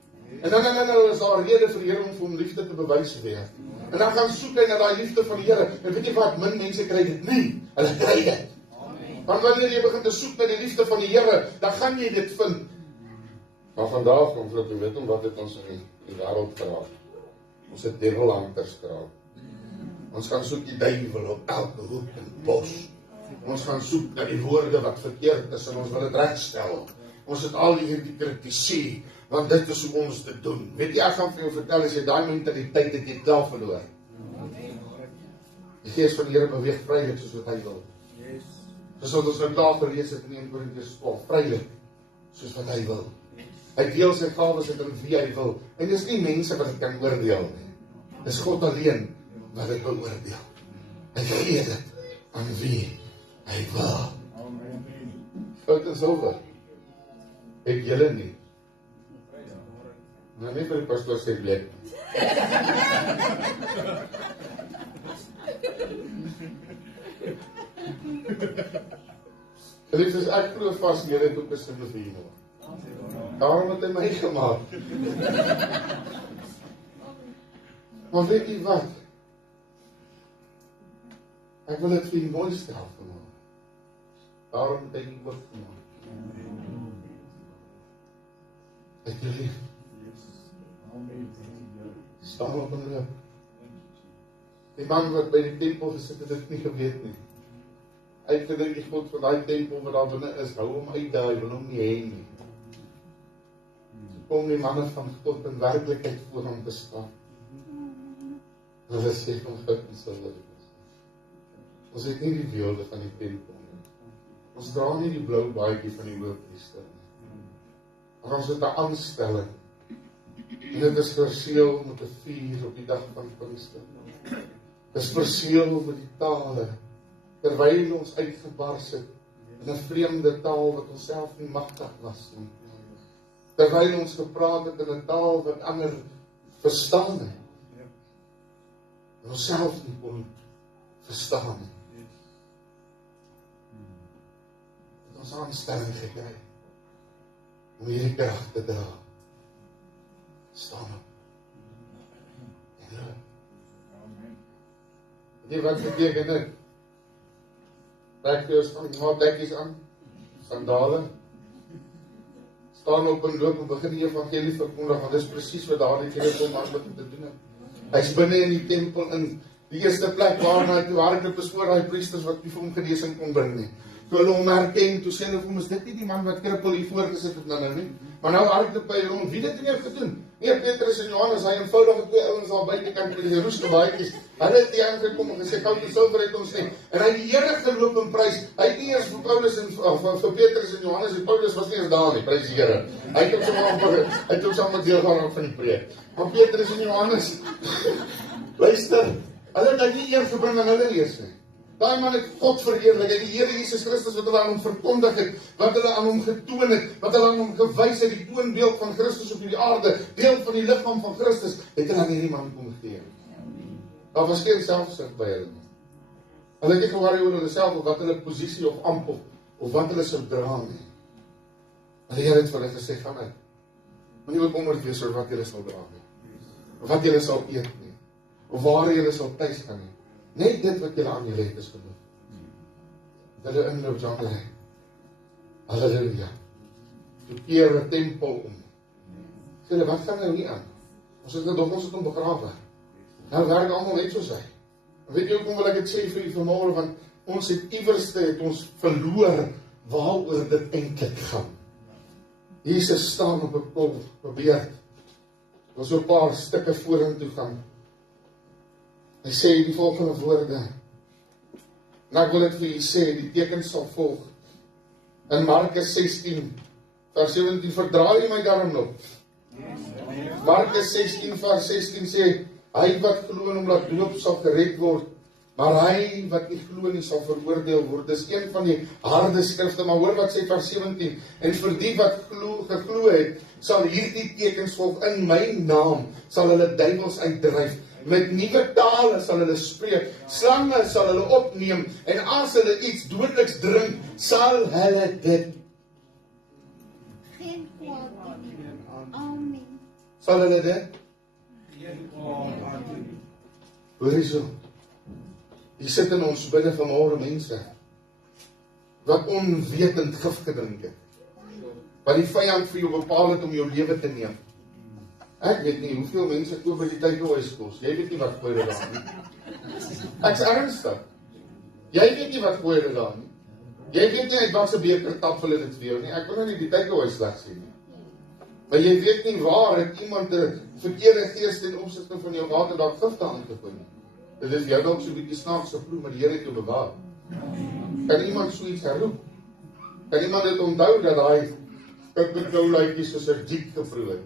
En dan is daar 'n rede vir die Here om vir hom liefde te bewys weer. En dan gaan soek hy na daai liefde van die Here. En weet jy wat, min mense kry dit nie. Hulle kry dit. Want wanneer jy begin te soek na die liefde van die Here, dan gaan jy dit vind. Maar vandag, ons weet om wat dit ons in die wêreld geraak. Ons het devil hunters geraak. Ons gaan soek die duiwel op elke hoek en bos. Ons gaan soek na die woorde wat verkeerd is en ons wil dit regstel. Ons het al hierdie kritisie, want dit is hoe ons dit doen. Weet jy, ek gaan vir jou vertel, as jy daai mentaliteit het jy klaar verloor. Die Gees van die Here beweeg vrylik soos wat hy wil. Soos wat ons nou klaar gelees het in 1 Korintiërs 12, vrylik soos wat hy wil. Hy deel sy gawes uit aan wie hy wil. En dis nie mense wat dit kan oordeel nie. Dis God alleen wat dit wil oordeel. Hy gee dit aan wie hy wil. Goud en silwer het julle nie. Nou net vir die pastoor sê blik. Geliefdes, ek glo vas die Here het ook 'n sin vir humor. Daarom het hy my gemaak. Maar weet jy wat? Ek wil dit vir jy mooi stel vanmorgen. Daarom het hy my ook gemaak. Ek jou lief. Staan op en loop. Die man wat by die tempel gesit het, het nie geweet nie. Hy het gedink die God van die tempel wat daar binne is, hou hom uit daar, hy wil hom nie hê nie. Kom die manne van God in werklikheid voor hom te staan. En hulle sê van God en silwer. Ons het nie die beelde van die tempel nie. Ons dra nie die blou baadjie van die hoofpriester nie. Maar ons het 'n aanstelling. En dit is verseël met 'n vuur op die dag van Pinkster. Dit is verseël met die tale, terwyl ons uitgebars het in 'n vreemde taal wat ons self nie magtig was nie. Terwyl ons gepraat het in 'n taal wat ander verstaan het. En ons self nie kon verstaan nie. Het ons aanstelling gekry om hierdie krag te dra. Staan op. En loop. Weet jy wat beteken dit? Trek jou sandaaltjies aan, sandale. Staan op en loop en begin die evangelie verkondig, want dis presies wat daardie kerkman wat te doen het. Hy's binne in die tempel in die eerste plek waarna hy toe hardloop is voor daai priesters wat nie vir hom genesing kon bring nie. Toe hulle hom herken, toe sê hulle vir hom, is dit nie die man wat krippel hier voor gesit het nou nie? Maar nou hardloop hy rond, wie dit nie het gedoen? Nee, Petrus en Johannes, hy eenvoudige twee ouens al buitekant by die roesterbaadjies. Hulle het die aangekom en gesê, goud en silwer het ons nie. En hy die Here geloop en prys. Hy het nie eers vir Paulus en vir Petrus en Johannes, en Paulus was nie eens daar nie, prys die Here. Hy het ook saam met deel gaan van die preek. Maar Petrus en Johannes, luister, Hulle het nie eer gebring aan hulle eers nie. Daai man het God verheerlik, het die Here Jesus Christus wat hulle aan hom verkondig het, wat hulle aan hom getoon het, wat hulle aan hom gewys het, die toonbeeld van Christus op die aarde, deel van die liggaam van Christus, het hulle aan hierdie man kom gee. Daar was geen selfsug by hulle nie. Hulle het nie geworry oor hulle self of wat hulle posisie of amp of wat hulle sou dra nie. En die Here het vir hulle gesê, gaan uit. Moenie bekommerd wees oor wat julle sal dra nie, of wat julle sal eet nie, of waar julle sal tuis gaan nie. Net dit wat julle aan julle het is genoeg. Dat hulle inloop John lê. Halleluja. Toe keer 'n tempel om. Hulle wat gaan nou nie aan? Ons het hom begrawe. Nou werk almal net soos hy. En weet jy hoekom wil ek dit sê vir u vanmôre, want ons het iewerste het ons verloor waaroor dit eintlik gaan. Jesus staan op 'n pol, probeer. Ons so 'n paar stukke vorentoe gaan. Hy sê die volgende woorde. En ek wil dit vir julle sê, die teken sal volg. In Markus 16, vers 17, verdraai my daarom nog. Markus 16, vers 16 sê, hy wat glo en hom laat doop sal gered word, maar hy wat nie glo nie sal veroordeel word. Dis een van die harde skrifte, maar hoor wat sê vers 17, en vir die wat geglo het, sal hierdie tekens volg, in my naam sal hulle duiwels uitdryf, met nuwe tale sal hulle spreek, slange sal hulle opneem, en as hulle iets dodeliks drink, sal hulle dit geen kwaad doen. Amen. Sal hulle dit? Hoor hierso. Hier sit in ons binne vanmôre mense wat onwetend gif gedrink het. Wat die vyand vir jou bepaal het om jou lewe te neem. Ek weet nie hoeveel mense koop by die takeaways kos. Jy weet nie wat gooi hulle daar nie. Ek's ernstig. Jy weet nie wat gooi hulle daar nie. Jy weet nie uit watter beker tap hulle dit vir jou nie. Ek wil nou nie die takeaways sleg sien nie. Maar jy weet nie waar het iemand 'n verkeerde gees ten opsigte van jou gehad en dalk gif daarin gegooi nie. Dit is jou dalk so 'n bietjie snaaks geproe, maar die Here het jou bewaar. Kan iemand so iets herroep? Kan iemand dit onthou dat daai pikbekouletjies soos 'n jeep geproe het?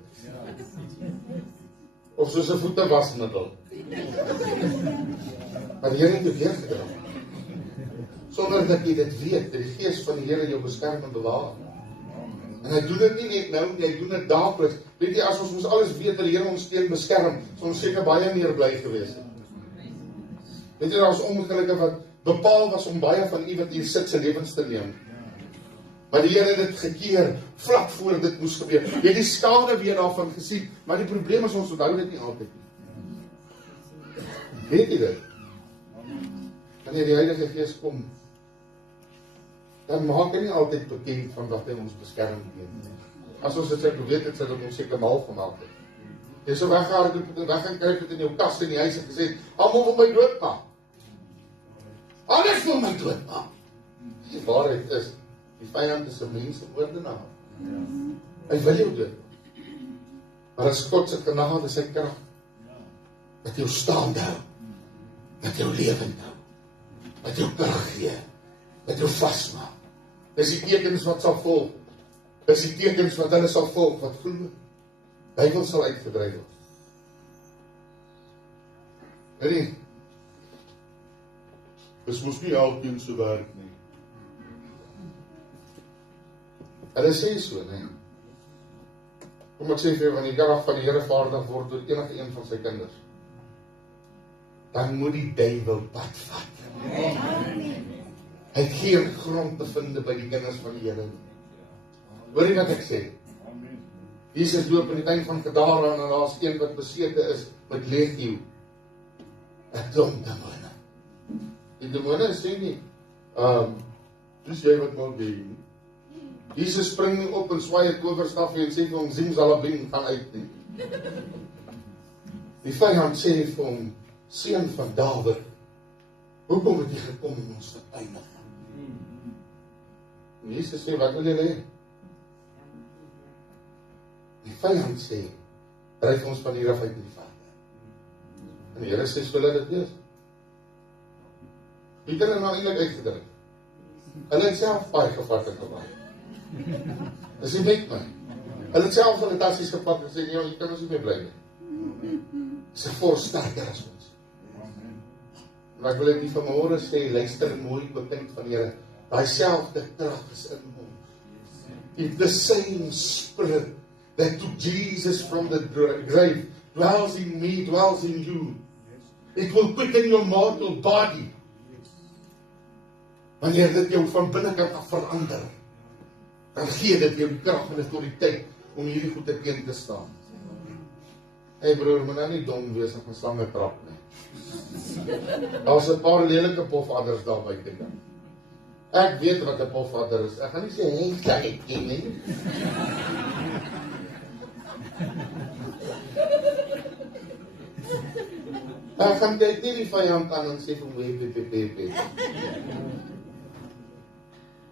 Of soos 'n voetewasmiddel? Maar die Here het jou weergedra. Sonder dat jy dit weet, dat die Gees van die Here jou beskerm en bewaar. En hy doen dit nie net nou, hy doen dit daagliks. Weet jy, as ons moes alles weet dat die Here ons teen beskerm, sou ons seker baie meer bly gewees het. Weet jy, daar was ongelukke wat bepaal was om baie van u wat hier sit se lewens te neem. Maar die Here het dit gekeer, vlak voor dit moes gebeur. Jy het die skade weer daarvan gesien, maar die probleem is ons onthou dit nie altyd nie. Weet jy dit? Wanneer die Heilige Gees kom, dan maak hy nie altyd bekend van wat hy ons beskerm teen. As ons dit sê, weet het, sê dat ons seker mal gemaak het. Jy sou weggaan kry dit in jou kas in die huis en gesê, almal wil my doodmaak. Alles wil my doodmaak. Die waarheid is, die vyand is 'n mensemoordenaar. Hy wil jou dood. Maar as God se genade, sy krag, dat jou staande hou, dat jou lewend hou, dat jou krag gee, dat jou vasmaak. Dis die tekens wat sal volg. Dis die tekens wat hulle sal volg, wat glo. Duiwel sal uitgedryf word. Weet jy, dis mos nie elkeen se werk nie. Hulle sê so, nee. Kom ek sê vir jou, wanneer die krag van die Here vaardig word door enige een van sy kinders, dan moet die duiwel pad vat. Hy het geen grond te vind by die kinders van die Here nie. Hoor jy wat ek sê? Jesus doop in die tuin van Gadara en daar's een wat besete is met legio. 'n klomp demone. Die demone sê nie, dis jy wat moet doen. Jesus spring nie op en swaai 'n towerstaf en sê vir hom, Zimzalabim, gaan uit nie. Die vyand sê vir hom, seun van Dawid, hoekom het jy gekom om ons te pynig? En Jesus sê, wat wil jy hê? Die vyand sê, dryf ons van hier af uit die Vader. En die Here sê, so laat dit wees. Wie het hulle nou eintlik uitgedryf? Hulle het self baie gevat en gewaai. Dis nie net my. Hulle het self hulle tassies gepak en sê, jy kan ons nie meer bly nie. Dis 'n force sterker as ons. Maar ek wil dit nie vanmôre sê, luister mooi, kind van die Here. Daai selfde krag is in ons. If the same spirit that took Jesus from the grave dwells in me, dwells in you. It will quicken your mortal body. Wanneer dit jou van binnekant af verander, dan gee dit jou krag en autoriteit om hierdie goed teen te staan. Hey broer, moet nou nie dom wees en van slange trap nie. Daar's 'n paar lelike pofadders daar buite. Ek weet wat 'n pofadder is. Ek gaan nie sê hey, kleintjie nie. Ek gaan kyk nie die vyand aan en sê vir my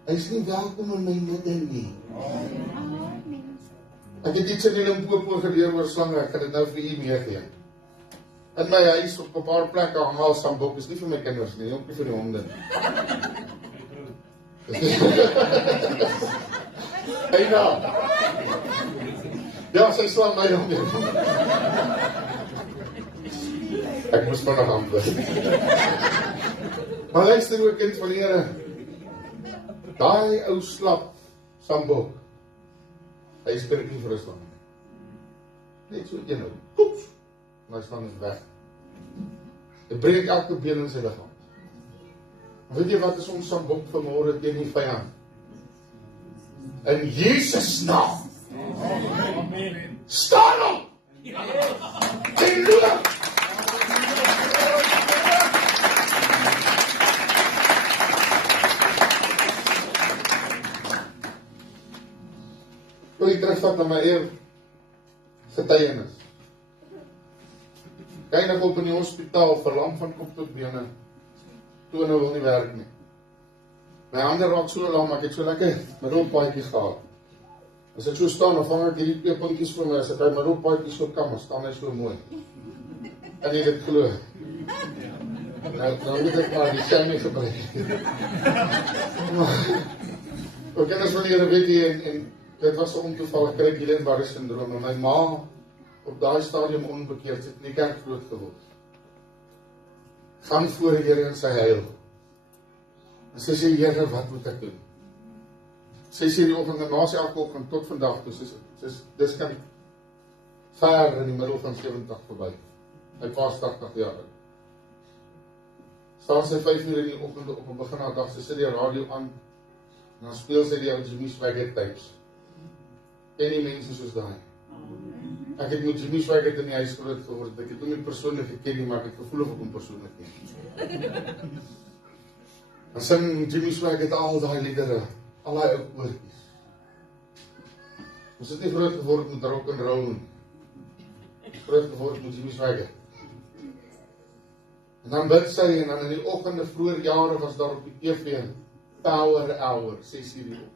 hy is nie welkom in my midde nie. Ek het iets in die Limpopo geleer oor slange, ek gaan dit nou vir u meegee. In my huis op 'n paar plekke hang al sambok, is nie vir my kinders nie, ook nie vir die honde. Hey nou. Ja, sy slaan my om. Ek moes maar nog antwoord. Maar luister ook, kind van die Here. Daai ou slap sambok. Hy is nie vir 'n slang. Net so een nou. Kops. Maar hy slang is weg. Hy breek elke been in sy liggaam. Weet jy wat is ons sambok vanmôre teen die vyand? In Jesus naam. Amen. Staan op! En loop! Wil ek terugvat na my eie getuienis. Kyk nog op in die hospitaal, verlam van kop tot bene. Tone wil nie werk nie. My hande raak so lam, ek het so lekker middelpaadjie gehad. As ek so staan, dan vang ek hierdie twee puntjies vir my, as ek my middelpaadjie so kam, dan staan hy so mooi. En jy dit glo. Nou moet ek maar die skermie gebruik. Ook kinders van die Here weet jy, en dit was 'n ontoeval, ek kry Guillain-Barré syndroom, en my ma, op daai stadium onbekeerd, het in die kerk groot geword. Gaan voor die Here in sy heil. En sy sê, Here, wat moet ek doen? Sy sê die oggend, en naas elke oggend tot vandag, dis kan ver in die middel van 70 verby. Hy was 80 jaar oud. Staan sy 5 uur in die oggend op 'n begin van dag, sy sit die radio aan, en dan speel sy die ou Jimmy Swaggart tapes. Ken die mense soos daai. Ek het met Jimmy Swaggart in die huis groot geword. Ek het hom nie persoonlik geken nie, maar ek het gevoel of ek hom persoonlik ken. Dan sing Jimmy Swaggart al daai liedere, al daai ou koortjies. Ons het nie groot geword met rock and roll. Groot geword met Jimmy Swaggart. En dan bid sy, en dan in die oggende vroeër jare was daar op die TV Power Hour, 6:00 die oggend.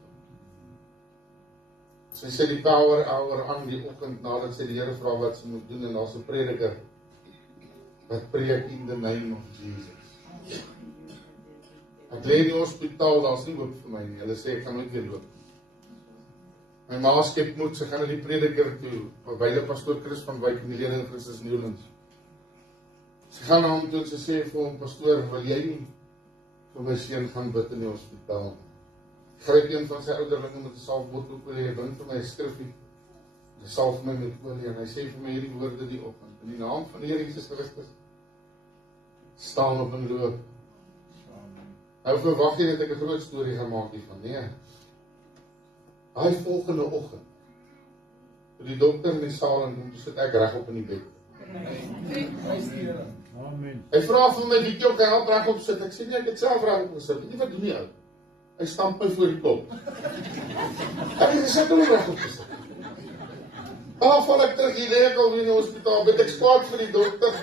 Sy sê die Power Hour aan die oggend nadat sy die Here vra wat sy moet doen, en daar's 'n prediker wat preek in the name of Jesus. Ek lê in die hospitaal, daar's nie hoop vir my nie. Hulle sê ek kan nooit weer loop. My ma skep moed, sy gaan na die prediker toe, wyle pastoor Chris van Wyk in die leiding van Christus Newlands. Sy gaan na hom toe en sy sê vir hom, pastoor, wil jy nie vir my seun gaan bid in die hospitaal? Gryp een van sy ouderlinge met 'n salfbottel, bring vir my 'n skrifgie. Hy salf my met olie en hy sê vir my hierdie woorde die oggend. In die naam van die Here Jesus Christus, staan op en loop. Nou verwag jy dat ek 'n groot storie gaan maak hiervan. Nee. Hy volgende oggend, toe die dokter in die saal en toe sit ek regop in die bed. Amen. Hy vra vir my, wie jy help regop sit? Ek sê nee, ek het self regop gesit. Weet jy wat doen jy ou? Hy stamp my voor die kop. Ek het gesê om regop te sit. Val ek terug hier, lê ek al weer in die hospitaal, bid ek kwaad vir die dokter.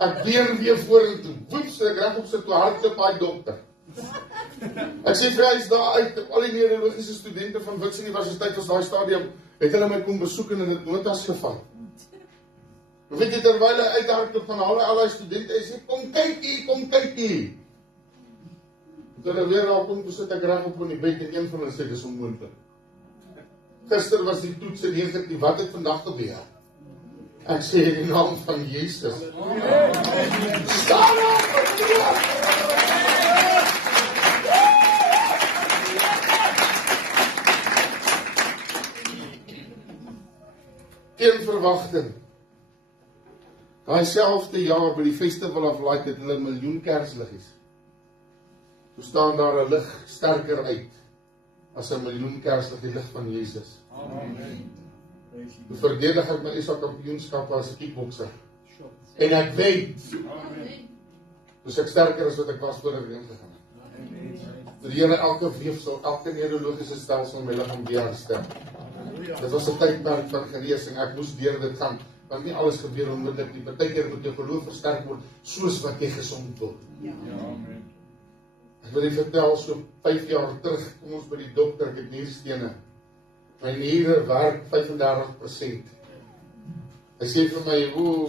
Ek beer weer vorentoe. Woeps, ek regop sit, toe hardloop hy dokter. Ek sê vir hy is daar uit, al die neurologiese studente van Wits Universiteit was daai stadium, het hulle my kom besoek en het notas gevat. Weet jy, terwyl hy uithardloop van al die studente, hy sê, kom kyk hier, kom kyk hier. Toe hulle weer daar kom, toe sit ek regop in die bed en een van hulle sê, dis onmoontlik. Gister was die toets en negatief, wat het vandag gebeur? Ek sê in die naam van Jesus. Staan op! verwagting. Daai selfde jaar by die Festival of Light het hulle 1 miljoen kersliggies. Toe staan daar 'n lig sterker uit as 1 miljoen kerslig, die lig van Jesus. Amen. Toe verdedig ek my SA kampioenskap as 'n kickbokser. En ek weet, dus ek sterker as wat ek was voor ek heen gegaan het. Toe die Here elke weefsel, elke neurologiese stelsel in my liggaam weer herstel. Dit was 'n tydperk van genesing, ek moes deur dit gaan, want nie alles gebeur onmiddellik nie. Partykeer moet jou geloof versterk word, soos wat jy gesond word. Ek wil net vertel, so 5 jaar terug, kom ons by die dokter, ek het nierstene. My niere werk 35%. Hy sê vir my,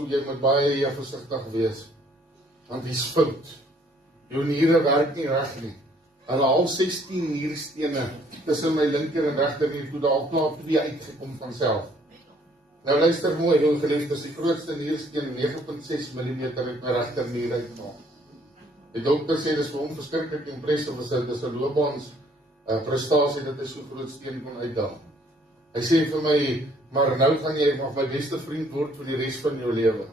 jy moet baie versigtig wees, want die is fout. Jou niere werk nie reg nie. Hulle al 16 nierstene tussen my linker en regter nier, toe daar al klaar 2 uitgekom vanself. Nou luister mooi, jou geliefdes, die grootste niersteen 9.6 mm uit my regter nier uitgehaal. Die dokter sê, dis vir hom verskriklik impressief, dis 'n loopbaans prestasie dat hy so groot steen kon uitdaag. Hy sê vir my, maar nou gaan jy my beste vriend word vir die res van jou lewe.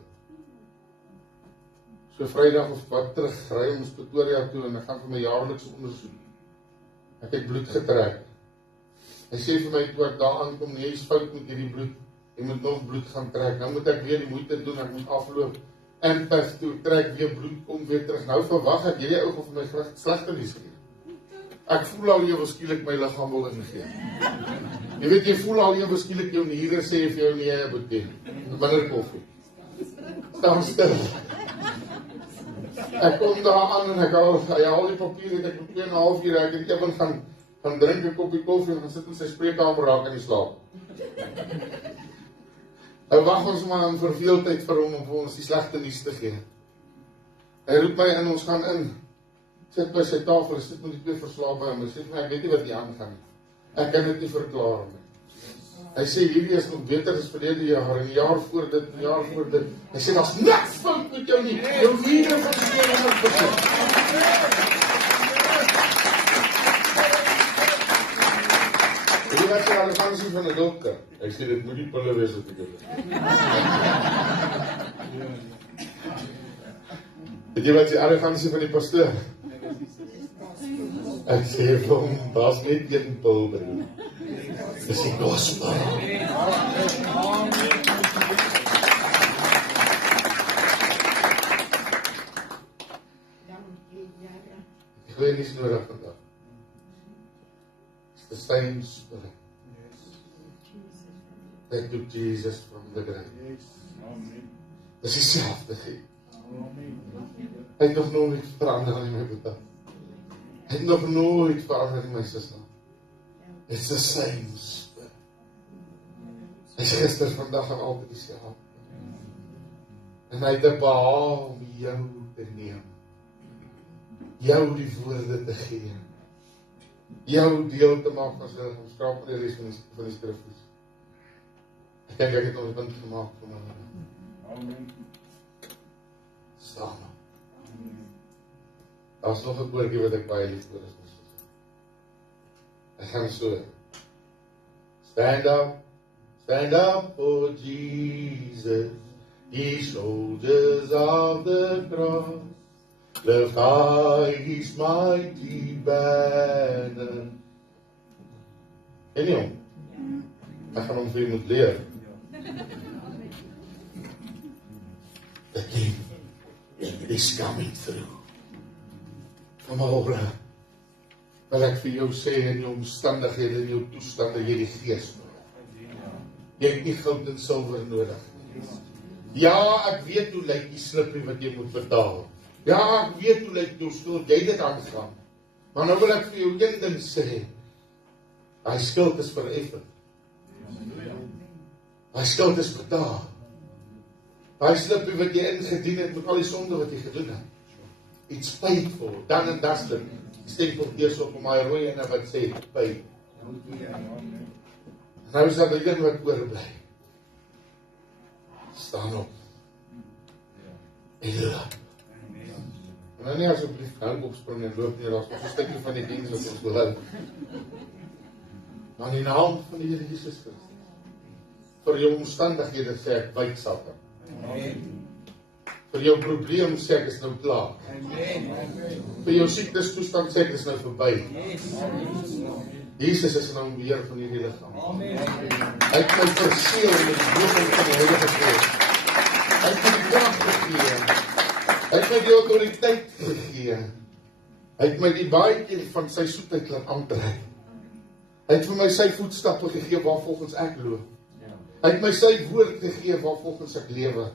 So Vrydag of wat terug, ry ons Pretoria toe en ek gaan vir my jaarlikse ondersoek. Ek het bloed getrek. Hy sê vir my, toe ek daar aankom, nee, is fout met hierdie bloed, jy moet nog bloed gaan trek, nou moet ek weer die moeite doen, ek moet afloop, en pef toe, trek weer bloed, kom weer terug, nou verwag ek, hierdie ou gaan vir my slegte nuus gee. Ek voel al jy skielik my liggaam wil ingee. Jy weet, jy voel al jy skielik jou niere sê vir jou nee, boetie, minder koffie. Staan stil. Ek kom daar aan en ek haal die papier en ek moet 2,5 uur, ek het even gaan drink 'n koppie koffie en gaan sit in sy spreekkamer raak in die slaap. Nou wag ons maar in verveeldheid vir hom om vir ons die slegte nuus te gee. Hy roep my in, ons gaan in. Sit by sy tafel, sit met die 2 verslaap by hom. Hy sê vir my, ek weet nie wat hier aangaan nie. Ek kan dit nie verklaar nie. Hy sê, hierdie is nog beter as verlede jaar, en jaar voor dit, en jaar voor dit. Hy sê, daar's niks fout met jou nie. Jou niere funksieer 100%. Jy wat sy arrogansie van 'n dokter. Hy sê, dit moet die pille wees wat ek het. Weet jy wat sy arrogansie van die pastoor? Ek sê vir hom, daar's net 1 pil, broer. Dis die gospel. Ek wil nie nodig vandag. It's the same spirit that took Jesus from the grave. Dis dieselfde gees. Hy het nog nooit verander in my betal. Hy het nog nooit verander in my sister. It's the same spirit. Hy is gister, vandag en altyd dieselfde. En hy het 'n behaal om jou te neem. Jou die woorde te gee. Jou deel te maak van sy omskraap van die res van die skriffies. Ek dink ek het ons punt gemaak van my. Amen. Staan op. Daar is nog 'n woordjie wat ek baie lief vir is. Ek gaan so. Stand up for Jesus, ye soldiers of the cross. Lift high his mighty banner. En jy? Ek gaan hom vir moet leer. The King is coming through. Vanmôre wil ek vir jou sê in jou omstandighede, in jou toestande, jy die Gees nodig. Jy het nie goud en silwer nodig. Ja, ek weet hoe lyk die slippie wat jy moet betaal. Ja, ek weet hoe lyk jou skuld, jy dit aangaan. Maar nou wil ek vir jou een ding sê, hy skuld is vereffen. Hy skuld is betaal. Hy slippie wat jy ingedien het met al die sonde wat jy gedoen het. It's paid for, done and dusted. Stempel eers op my rooi en wat sê, paid. Nou is daar die ding wat oorbly. Staan op. En loop. En nou nie asseblief nou opspring en loop nie, daar is nog 'n stukkie van die diens wat ons wil hou. Maar in die naam van die Here Jesus Christus, Vir jou omstandighede sê ek wyk Satan. Vir jou probleem sê ek is nou klaar. Vir jou siektestoestand sê ek is nou verby. Jesus is nou weer van hierdie liggaam. Hy het my verseel met die woning van die Heilige Gees. Hy het my die krag gegee. Hy het my die autoriteit gegee. Hy het my die baadjie van sy soetheid laat aantrek. Hy het vir my sy voetstappe gegee waarvolgens ek loop. Hy het my sy woord gegee waarvolgens ek lewe.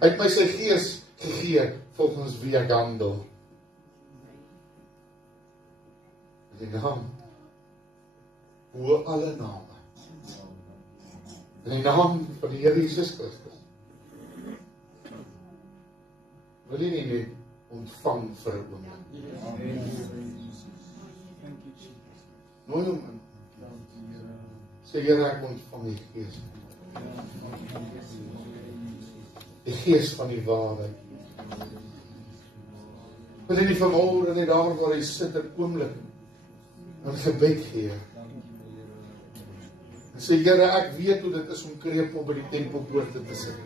Hy het my sy gees gegee volgens wie ek handel. In die naam oor alle name. In die naam van die Here Jesus Christus. Wil jy nie net ontvang vir 'n oomblik? Nooi hom in. Sê Here, ek ontvang die Gees. Die Gees van die waarheid. Wil jy nie vanmôre net daar waar hy sit 'n oomblik in gebed gee? En sê Here, ek weet hoe dit is om krepeel by die tempelpoorte te sit.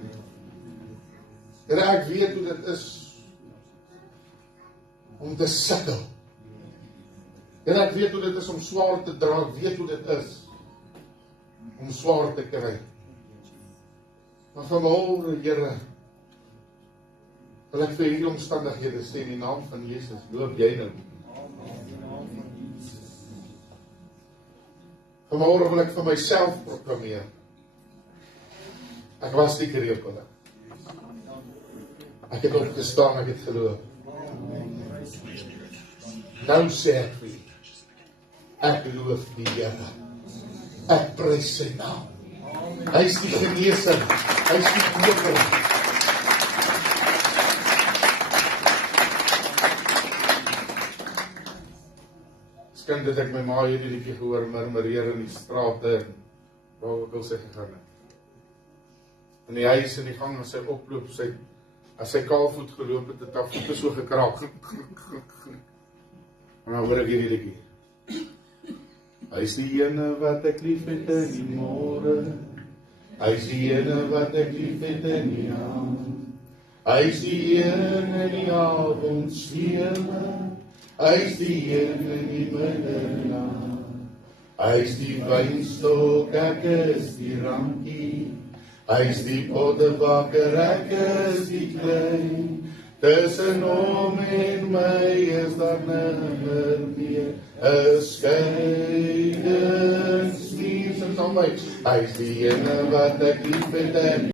Here, ek weet hoe dit is om te sukkel. Here, ek weet hoe dit is om swaar te dra, ek weet hoe dit is om swaar te kry. Maar vanmôre, Here, wil ek vir hierdie omstandighede sê in die naam van Jesus, loop jy nou. Vanmôre wil ek vir myself proklameer. Ek was die krepele. Ek het opgestaan, ek het geloop. Nou sê ek vir u, ek loof die Here. Ek prys sy naam. Hy is die geneeser. Hy is die koper. Skink dat ek my ma hierdie liedjie gehoor murmureer in die strate en waar ook al sy gegaan het. In die huis, in die gang, as sy oploop, as sy kaalvoet geloop het, het haar voete so gekraak. En dan hoor ek hierdie liedjie. Hy is die ene wat ek lief het in die môre. Hy is die ene wat ek lief het in die aand. Hy is die ene in die avondsteme. Hy is die ene in die middernag. Hy is die wynstok, ek is die rankie. Hy is die pottebakker, ek is die klein. Tussen hom en my is daar nimmer meer 'n skeidingsmuur. Hy is die ene wat ek lief het.